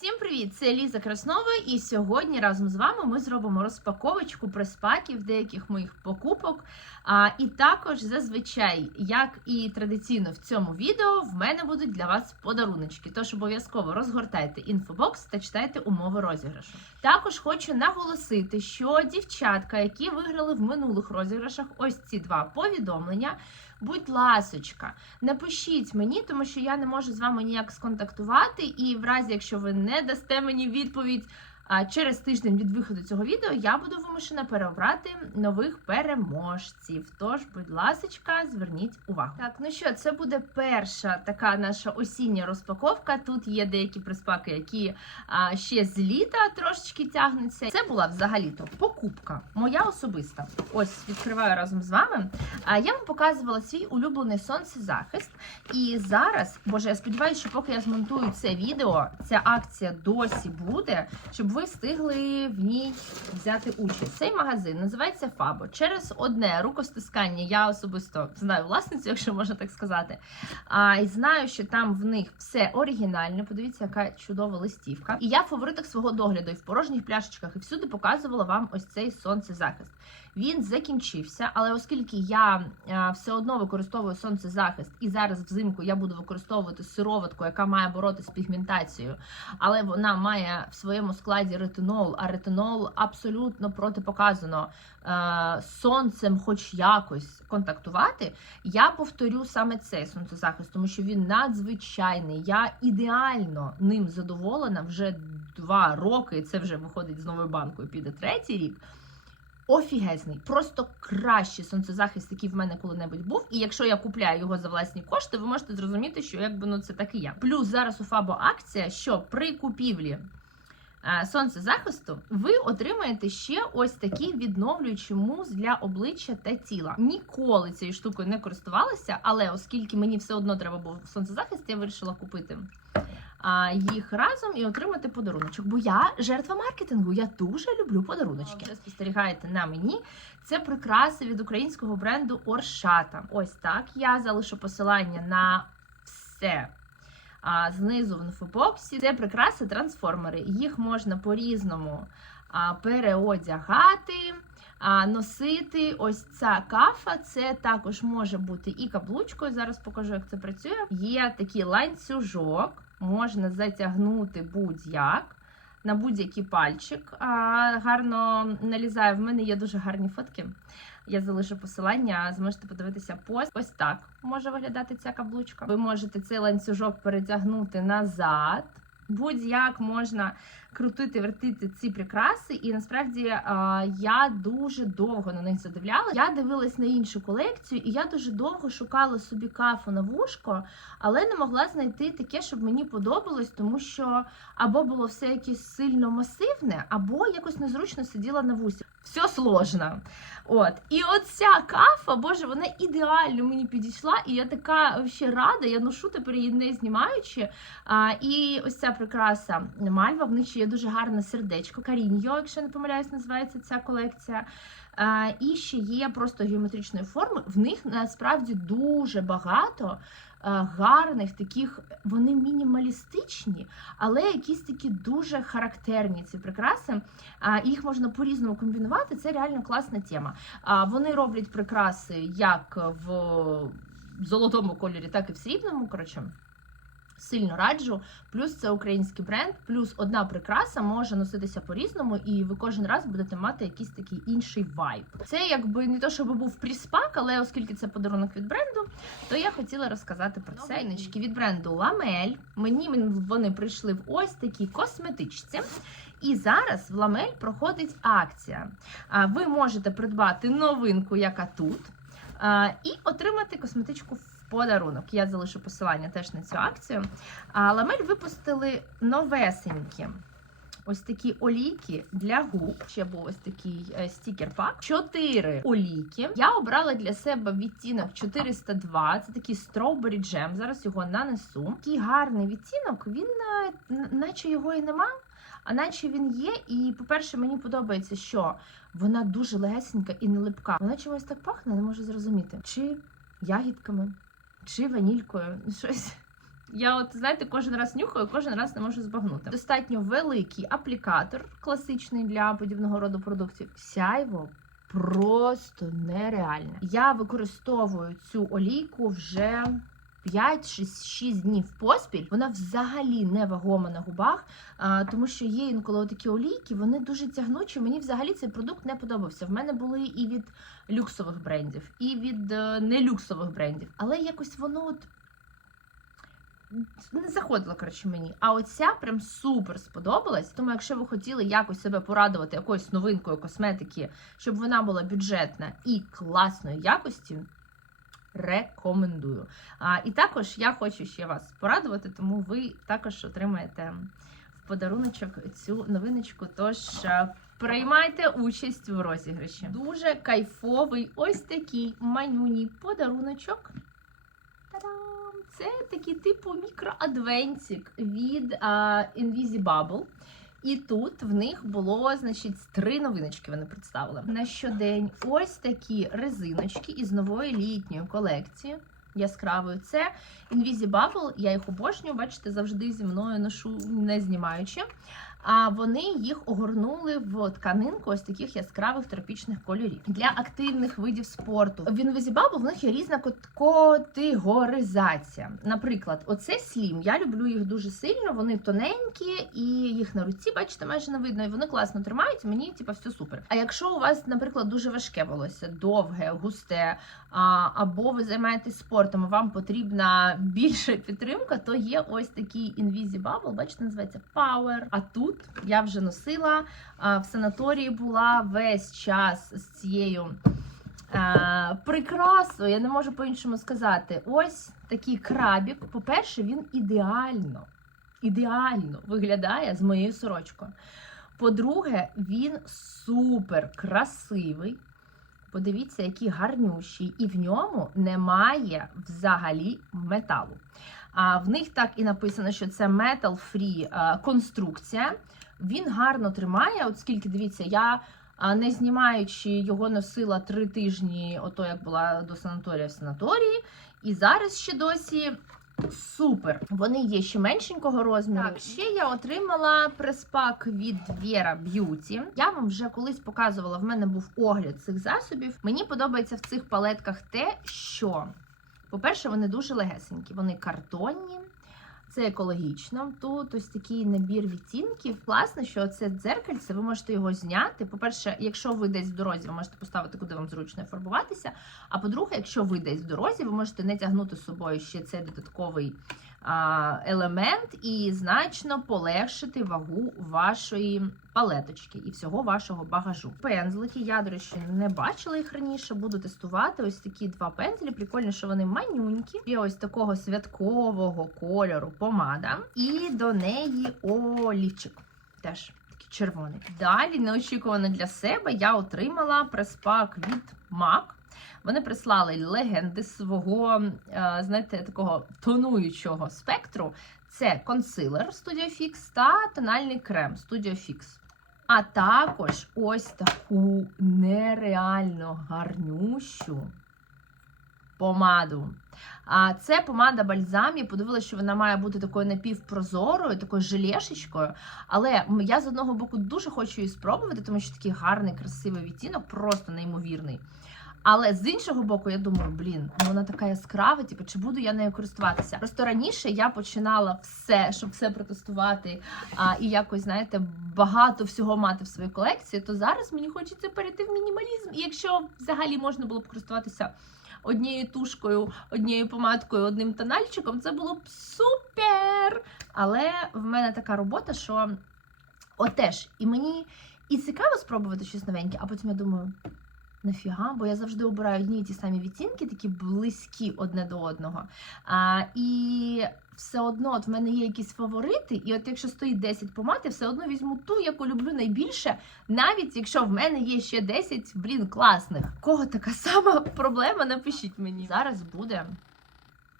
Всім привіт! Це Ліза Краснова, і сьогодні разом з вами ми зробимо розпаковочку приспаків деяких моїх покупок. А, і також зазвичай, як і традиційно в цьому відео, в мене будуть для вас подаруночки. Тож обов'язково розгортайте інфобокс та читайте умови розіграшу. Також хочу наголосити, що дівчатка, які виграли в минулих розіграшах, ось ці два повідомлення. Будь ласочка, напишіть мені, тому що я не можу з вами ніяк сконтактувати, і в разі, якщо ви не дасте мені відповідь а, через тиждень від виходу цього відео, я буду вимушена переобрати нових переможців. Тож, будь ласочка, зверніть увагу. Так, ну що, це буде перша така наша осіння розпаковка. Тут є деякі приспаки, які а, ще з літа трошечки тягнуться. Це була взагалі-то покупка, моя особиста. Ось відкриваю разом з вами. А я вам показувала свій улюблений сонцезахист. І зараз, боже, я сподіваюся, що поки я змонтую це відео, ця акція досі буде, щоб ви встигли в ній взяти участь. Цей магазин називається Фабо. Через одне рукостискання я особисто знаю власницю, якщо можна так сказати. А, І знаю, що там в них все оригінальне. Подивіться, яка чудова листівка. І я в фаворитах свого догляду і в порожніх пляшечках і всюди показувала вам ось цей сонцезахист. Він закінчився, але оскільки я все одно використовую сонцезахист, і зараз взимку я буду використовувати сироватку, яка має боротися з пігментацією, але вона має в своєму складі ретинол, а ретинол абсолютно протипоказано е, сонцем, хоч якось контактувати. Я повторю саме цей сонцезахист, тому що він надзвичайний. Я ідеально ним задоволена вже два роки. Це вже виходить з новою банкою, піде третій рік. Офігезний, просто кращий сонцезахист, який в мене коли-небудь був. І якщо я купляю його за власні кошти, ви можете зрозуміти, що якби ну це так і я. Плюс зараз у Фабо акція, що при купівлі сонцезахисту ви отримаєте ще ось такий відновлюючий мус для обличчя та тіла. Ніколи цією штукою не користувалася, але оскільки мені все одно треба був сонцезахист, я вирішила купити їх разом і отримати подаруночок. Бо я жертва маркетингу. Я дуже люблю подаруночки. Ви спостерігаєте на мені. Це прикраси від українського бренду Оршата. Ось так. Я залишу посилання на все. А, знизу в інфобоксі це прикраси трансформери. Їх можна по-різному переодягати. Носити ось ця кафа, це також може бути і каблучкою. Зараз покажу, як це працює. Є такий ланцюжок, можна затягнути будь-як на будь-який пальчик. Гарно налізає. В мене є дуже гарні фотки. Я залишу посилання, зможете подивитися пост. Ось так може виглядати ця каблучка. Ви можете цей ланцюжок перетягнути назад. Будь-як можна крутити, вертити ці прикраси, і насправді я дуже довго на них задивляла. Я дивилась на іншу колекцію, і я дуже довго шукала собі кафу на вушко, але не могла знайти таке, щоб мені подобалось, тому що або було все якесь сильно масивне, або якось незручно сиділа на вусі. Все сложно. От. І оця кафа, боже, вона ідеально мені підійшла, і я така ще рада, я ношу тепер її не знімаючи. А, І ось ця прикраса Мальва, в них ще є дуже гарне сердечко. Каріньо, якщо не помиляюсь, називається ця колекція. І ще є просто геометричної форми. В них насправді дуже багато гарних таких, вони мінімалістичні, але якісь такі дуже характерні ці прикраси. Їх можна по-різному комбінувати. Це реально класна тема. Вони роблять прикраси як в золотому кольорі, так і в срібному. коротше. Сильно раджу, плюс це український бренд, плюс одна прикраса може носитися по-різному, і ви кожен раз будете мати якийсь такий інший вайб. Це якби не то, щоб був пріспак, але оскільки це подарунок від бренду, то я хотіла розказати про це. Новиночки від бренду Ламель. Мені вони прийшли в ось такій косметичці. І зараз в Ламель проходить акція. Ви можете придбати новинку, яка тут, і отримати косметичку в подарунок. Я залишу посилання теж на цю акцію. А Ламель випустили новесенькі. Ось такі олійки для губ. Ще був ось такий е, стікер-пак. Чотири олійки. Я обрала для себе відтінок 402. Це такий strawberry джем. Зараз його нанесу. Такий гарний відтінок, він е, наче його і нема. А наче він є, і, по-перше, мені подобається, що вона дуже легесенька і не липка. Вона чомусь так пахне, не можу зрозуміти. Чи ягідками, чи ванількою. Щось Я от знаєте, кожен раз нюхаю, кожен раз не можу збагнути. Достатньо великий аплікатор, класичний для подібного роду продуктів. Сяйво просто нереальне. Я використовую цю олійку вже 5-6 днів поспіль. Вона взагалі не вагома на губах, а, тому що є інколи такі олійки, вони дуже тягнучі. Мені взагалі цей продукт не подобався. В мене були і від люксових брендів, і від е, нелюксових брендів. Але якось воно от не заходила, коротше, мені. А оця прям супер сподобалась. Тому, якщо ви хотіли якось себе порадувати якоюсь новинкою косметики, щоб вона була бюджетна і класної якості, рекомендую. А, і також я хочу ще вас порадувати, тому ви також отримаєте в подаруночок цю новиночку. Тож е, приймайте участь в розіграші. Дуже кайфовий ось такий манюній подаруночок. Та-дам! Це такий типу мікроадвентик від а, Invisibubble. І тут в них було, значить, три новиночки вони представили. На щодень ось такі резиночки із нової літньої колекції. Яскравою. Це Invisibubble, я їх обожнюю, бачите, завжди зі мною ношу, не знімаючи. А вони їх огорнули в тканинку ось таких яскравих тропічних кольорів для активних видів спорту. В Invisibubble в них є різна категоризація. Наприклад, оце слім. Я люблю їх дуже сильно. Вони тоненькі, і їх на руці, бачите, майже не видно. І вони класно тримають. Мені типа все супер. А якщо у вас, наприклад, дуже важке волосся, довге, густе, або ви займаєтесь спортом, вам потрібна більша підтримка, то є ось такий Invisibubble, бачите, називається Power. А тут я вже носила в санаторії була весь час з цією. Прикрасу, я не можу по-іншому сказати. Ось такий крабік. По-перше, він ідеально, ідеально виглядає з моєю сорочкою. По-друге, він супер красивий. Подивіться, який гарнющий, і в ньому немає взагалі металу. А в них так і написано, що це е, конструкція. Він гарно тримає. От скільки дивіться, я не знімаючи його носила три тижні, ото як була до санаторія в санаторії, і зараз ще досі. Супер! Вони є ще меншенького розміру. Так, ще я отримала прес-пак від Vera Beauty. Я вам вже колись показувала, в мене був огляд цих засобів. Мені подобається в цих палетках те, що, по-перше, вони дуже легесенькі, вони картонні. Це екологічно. Тут ось такий набір відтінків. Власне, що це дзеркальце, ви можете його зняти. По-перше, якщо ви десь в дорозі, ви можете поставити, куди вам зручно фарбуватися. А по-друге, якщо ви десь в дорозі, ви можете не тягнути з собою ще цей додатковий елемент і значно полегшити вагу вашої палеточки і всього вашого багажу. Пензлики, я, до речі, не бачила їх раніше. Буду тестувати ось такі два пензлі. Прикольно, що вони манюнькі. Є ось такого святкового кольору помада. І до неї олівчик. Теж такий червоний. Далі, неочікувано для себе, я отримала прес-пак від MAC. Вони прислали легенди свого, е, знаєте, такого тонуючого спектру. Це консилер Studio Fix та тональний крем Studio Fix. А також ось таку нереально гарнющу помаду. А це помада бальзам. Я подивилася, що вона має бути такою напівпрозорою, такою желешечкою. Але я з одного боку дуже хочу її спробувати, тому що такий гарний, красивий відтінок, просто неймовірний. Але з іншого боку, я думаю, блін, ну вона така яскрава, типу, чи буду я нею користуватися? Просто раніше я починала все, щоб все протестувати, а, і якось, знаєте, багато всього мати в своїй колекції, то зараз мені хочеться перейти в мінімалізм. І якщо взагалі можна було б користуватися однією тушкою, однією помадкою, одним тональчиком, це було б супер! Але в мене така робота, що отеж, і мені і цікаво спробувати щось новеньке, а потім я думаю. Нафіга, бо я завжди обираю одні і ті самі відтінки, такі близькі одне до одного. А, І все одно от в мене є якісь фаворити, і от якщо стоїть 10 помад, я все одно візьму ту, яку люблю найбільше, навіть якщо в мене є ще 10, блін, класних. Кого така сама проблема? Напишіть мені. Зараз буде.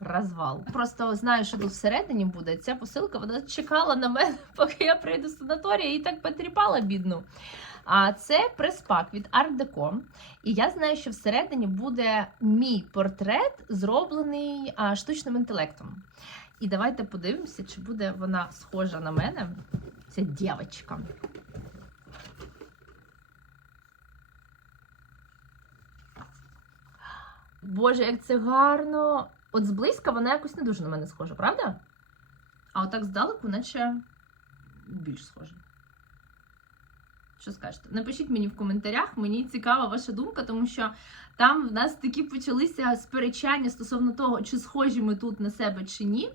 Розвал. Просто знаю, що тут всередині буде. Ця посилка вона чекала на мене, поки я прийду з санаторія і так потріпала бідну. А це прес-пак від Art Deco. І я знаю, що всередині буде мій портрет, зроблений штучним інтелектом. І давайте подивимося, чи буде вона схожа на мене. Ця дівчинка. Боже, як це гарно! От зблизька вона якось не дуже на мене схожа, правда? А отак здалеку, наче більш схожа. Що скажете? Напишіть мені в коментарях, мені цікава ваша думка, тому що там в нас такі почалися сперечання стосовно того, чи схожі ми тут на себе чи ні.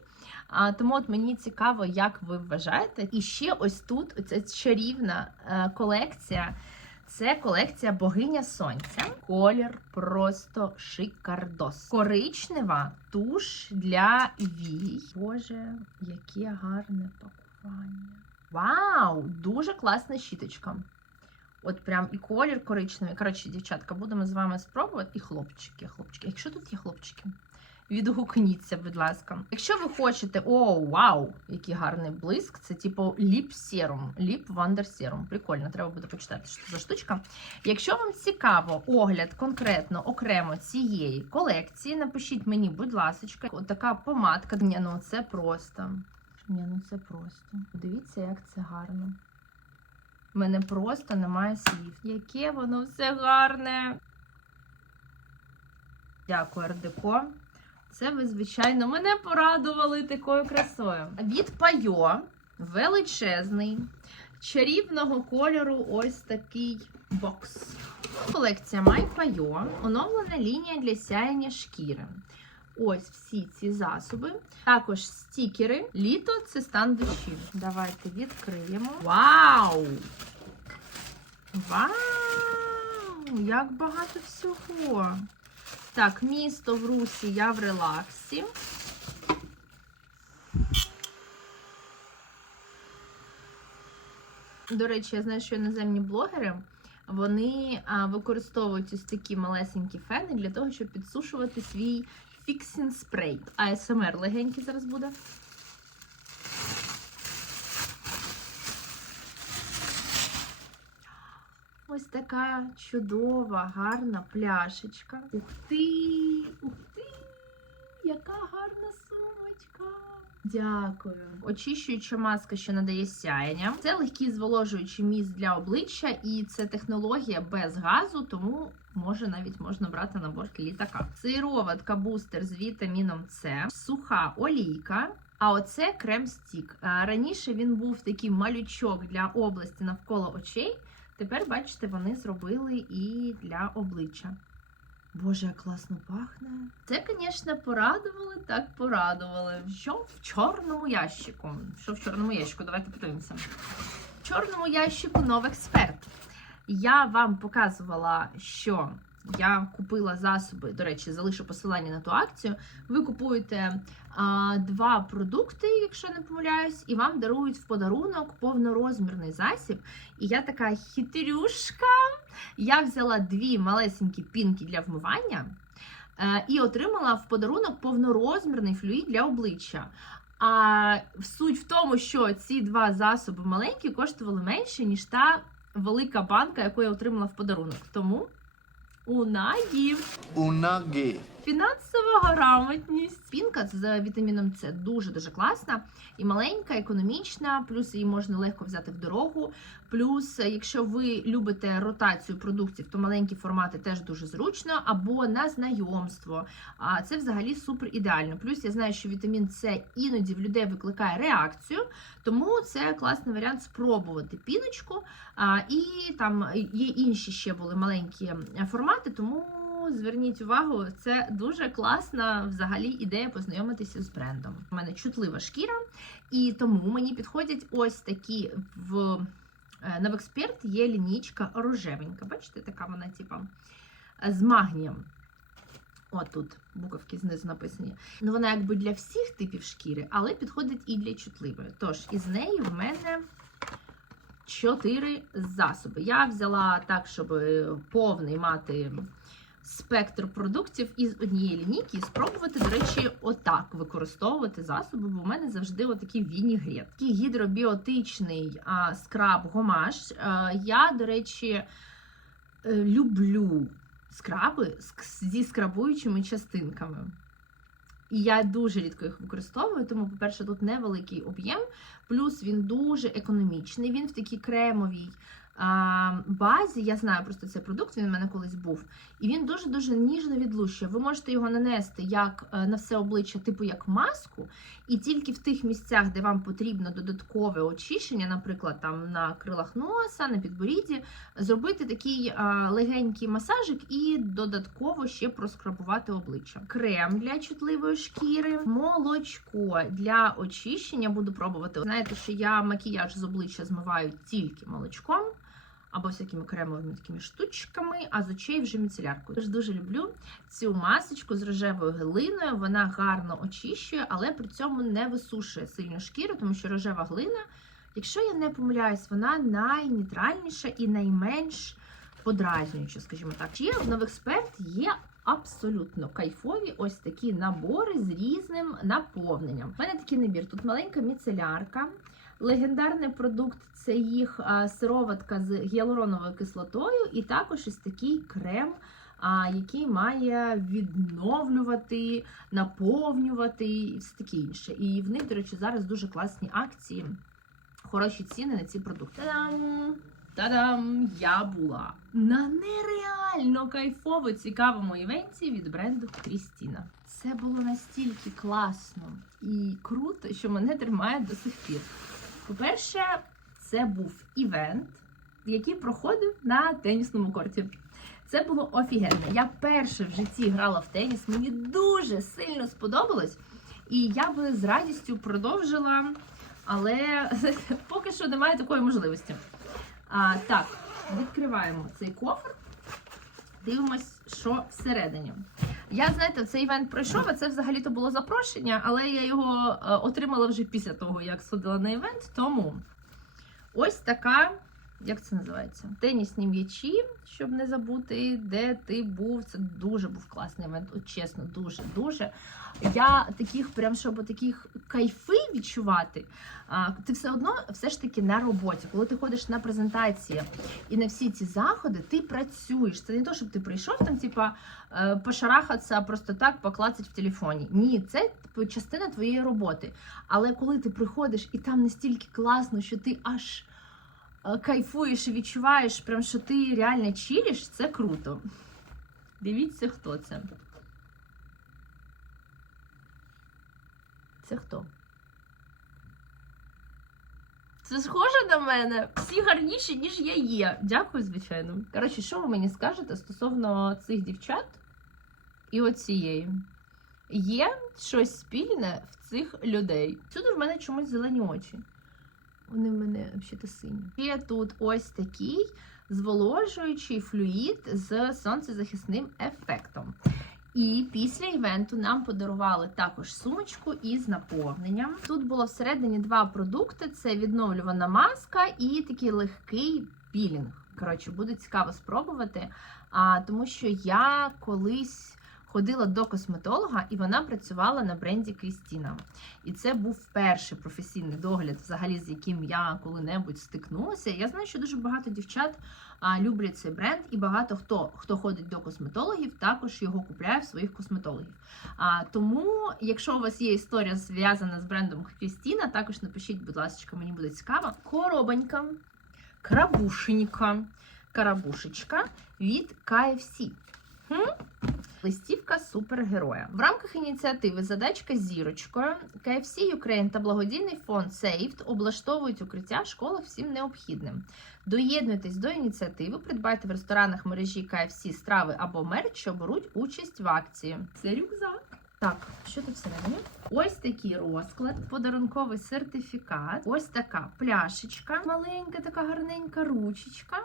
А, тому от мені цікаво, як ви вважаєте. І ще ось тут оця чарівна е, колекція. Це колекція богиня сонця. Колір просто шикардос. Коричнева туш для вій. Боже, яке гарне пакування. Вау! Дуже класна щіточка. От прям і колір коричневий. Коротше, дівчатка, будемо з вами спробувати. І хлопчики, хлопчики. Якщо тут є хлопчики, відгукніться, будь ласка. Якщо ви хочете, о, вау, який гарний блиск, це типу ліп серум, ліп вандер серум. Прикольно, треба буде почитати, що це за штучка. Якщо вам цікаво огляд конкретно окремо цієї колекції, напишіть мені, будь ласка, така помадка. Ні, ну це просто. Ні, ну це просто. Подивіться, як це гарно. У мене просто немає слів. Яке воно все гарне. Дякую, Ардеко. Це ви, звичайно, мене порадували такою красою. Від Пайо величезний, чарівного кольору ось такий бокс. Колекція My Пайо, оновлена лінія для сяяння шкіри. Ось всі ці засоби. Також стікери. Літо це стан душі. Давайте відкриємо. Вау! Вау! Як багато всього! Так, місто в Русі, я в релаксі. До речі, я знаю, що іноземні блогери вони використовують ось такі малесенькі фени для того, щоб підсушувати свій фіксінг спрей. АСМР легенький зараз буде. Ось така чудова, гарна пляшечка. Ух ти! Ух ти! Яка гарна сумочка! Дякую. Очищуюча маска, що надає сяєння. Це легкий зволожуючий міст для обличчя, і це технологія без газу, тому може навіть можна брати на борт літака. Сироватка бустер з вітаміном С, суха олійка. А оце крем-стік. Раніше він був такий малючок для області навколо очей. Тепер, бачите, вони зробили і для обличчя. Боже, як класно пахне. Це, звісно, порадували, так порадували. Що в чорному ящику? Що в чорному ящику? Давайте подивимося. В чорному ящику Новексперт. Я вам показувала, що я купила засоби. До речі, залишу посилання на ту акцію. Ви купуєте а, два продукти, якщо не помиляюсь, і вам дарують в подарунок повнорозмірний засіб. І я така хитрюшка. Я взяла дві малесенькі пінки для вмивання е, і отримала в подарунок повнорозмірний флюїд для обличчя. А суть в тому, що ці два засоби маленькі коштували менше, ніж та велика банка, яку я отримала в подарунок. Тому унагі! Унаги. Фінансова грамотність. Пінка з вітаміном С дуже дуже класна і маленька, економічна. Плюс її можна легко взяти в дорогу. Плюс, якщо ви любите ротацію продуктів, то маленькі формати теж дуже зручно, або на знайомство. А це взагалі супер ідеально. Плюс я знаю, що вітамін С іноді в людей викликає реакцію, тому це класний варіант спробувати піночку. І там є інші ще були маленькі формати, тому зверніть увагу, це дуже класна взагалі ідея познайомитися з брендом. У мене чутлива шкіра, і тому мені підходять ось такі в е, Новексперт є лінічка рожевенька. Бачите, така вона, типа, з магнієм. От тут буковки знизу написані. Ну, вона якби для всіх типів шкіри, але підходить і для чутливої. Тож, із неї в мене чотири засоби. Я взяла так, щоб повний мати спектр продуктів із однієї лінійки і спробувати, до речі, отак використовувати засоби, бо в мене завжди отакий вінігрет. Такий гідробіотичний а, скраб гомаш. А, я, до речі, е, люблю скраби зі скрабуючими частинками. І я дуже рідко їх використовую, тому, по-перше, тут невеликий об'єм, плюс він дуже економічний. Він в такій кремовій базі. Я знаю просто цей продукт, він у мене колись був. І він дуже-дуже ніжно відлущує. Ви можете його нанести як е, на все обличчя, типу як маску, і тільки в тих місцях, де вам потрібно додаткове очищення, наприклад, там на крилах носа, на підборідді, зробити такий легенький масажик і додатково ще проскрабувати обличчя. Крем для чутливої шкіри, молочко для очищення. Буду пробувати. Знаєте, що я макіяж з обличчя змиваю тільки молочком. Або всякими кремовими такими штучками, а з очей вже міцеляркою. Тож дуже люблю цю масочку з рожевою глиною. Вона гарно очищує, але при цьому не висушує сильно шкіру, тому що рожева глина, якщо я не помиляюсь, вона найнейтральніша і найменш подразнююча, скажімо так. Ще в нових експерт є абсолютно кайфові ось такі набори з різним наповненням. У мене такий набір. Тут маленька міцелярка. Легендарний продукт це їх сироватка з гіалуроновою кислотою, і також ось такий крем, який має відновлювати, наповнювати і все таке інше. І в них, до речі, зараз дуже класні акції, хороші ціни на ці продукти. Та-дам! Та-дам! Я була на нереально кайфово цікавому івенті від бренду Крістіна. Це було настільки класно і круто, що мене тримає до сих пір. По-перше, це був івент, який проходив на тенісному корті. Це було офігенно. Я перше в житті грала в теніс, мені дуже сильно сподобалось, і я би з радістю продовжила, але поки що немає такої можливості. А, так, відкриваємо цей кофр, дивимось, що всередині. Я, знаєте, цей івент пройшов, а це взагалі-то було запрошення, але я його е, отримала вже після того, як сходила на івент. Тому ось така, як це називається? Тенісні м'ячі, щоб не забути, де ти був. Це дуже був класний івент. От чесно, дуже, дуже. Я таких, прям щоб таких кайфи відчувати. Ти все одно все ж таки на роботі. Коли ти ходиш на презентації і на всі ці заходи, ти працюєш. Це не то, щоб ти прийшов там, типа е, пошарахатися просто так, поклацати в телефоні. Ні, це частина твоєї роботи. Але коли ти приходиш і там настільки класно, що ти аж кайфуєш і відчуваєш, прям що ти реально чилиш, це круто. Дивіться, хто це. Це хто? Це схоже на мене. Всі гарніші, ніж я є. Дякую, звичайно. Коротше, що ви мені скажете стосовно цих дівчат і оцієї? Є щось спільне в цих людей. Сюди в мене чомусь зелені очі. Вони в мене взагалі сині. Є тут ось такий зволожуючий флюїд з сонцезахисним ефектом. І після івенту нам подарували також сумочку із наповненням. Тут було всередині два продукти: це відновлювана маска і такий легкий пілінг. Коротше, буде цікаво спробувати. А, тому що я колись ходила до косметолога, і вона працювала на бренді Крістіна. І це був перший професійний догляд, взагалі, з яким я коли-небудь стикнулася. Я знаю, що дуже багато дівчат люблять цей бренд, і багато хто хто ходить до косметологів, також його купляє в своїх косметологів. А, тому, якщо у вас є історія зв'язана з брендом Крістіна, також напишіть, будь ласка, мені буде цікаво. Коробонька, крабушенька, карабушечка від KFC. Хм? Листівка супергероя в рамках ініціативи Задачка зірочкою KFC Ukraine та благодійний фонд Saved облаштовують укриття в школах всім необхідним. Доєднуйтесь до ініціативи, придбайте в ресторанах мережі KFC страви або мерч, що беруть участь в акції. Це рюкзак. Так, що тут всередині? Ось такий розклад, подарунковий сертифікат, ось така пляшечка, маленька, така гарненька ручечка.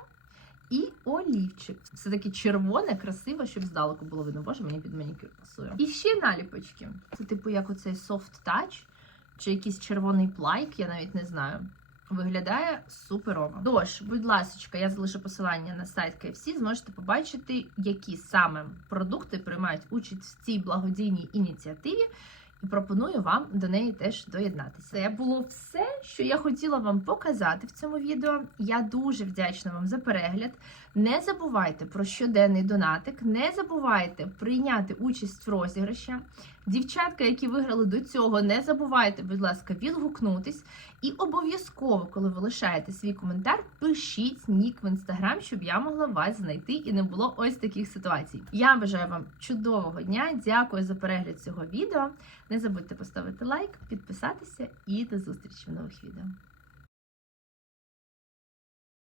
І олівчик. Все таки червоне, красиве, щоб здалеку було видно. Боже, мені під манікюр пасує. І ще наліпочки. Це, типу, як оцей soft touch, чи якийсь червоний плайк, я навіть не знаю. Виглядає суперово. Тож, будь ласка, я залишу посилання на сайт KFC, зможете побачити, які саме продукти приймають участь в цій благодійній ініціативі. І пропоную вам до неї теж доєднатися. Це було все, що я хотіла вам показати в цьому відео. Я дуже вдячна вам за перегляд. Не забувайте про щоденний донатик, не забувайте прийняти участь в розіграші. Дівчатка, які виграли до цього, не забувайте, будь ласка, відгукнутись. І обов'язково, коли ви лишаєте свій коментар, пишіть нік в інстаграм, щоб я могла вас знайти і не було ось таких ситуацій. Я бажаю вам чудового дня. Дякую за перегляд цього відео. Не забудьте поставити лайк, підписатися і до зустрічі в нових відео.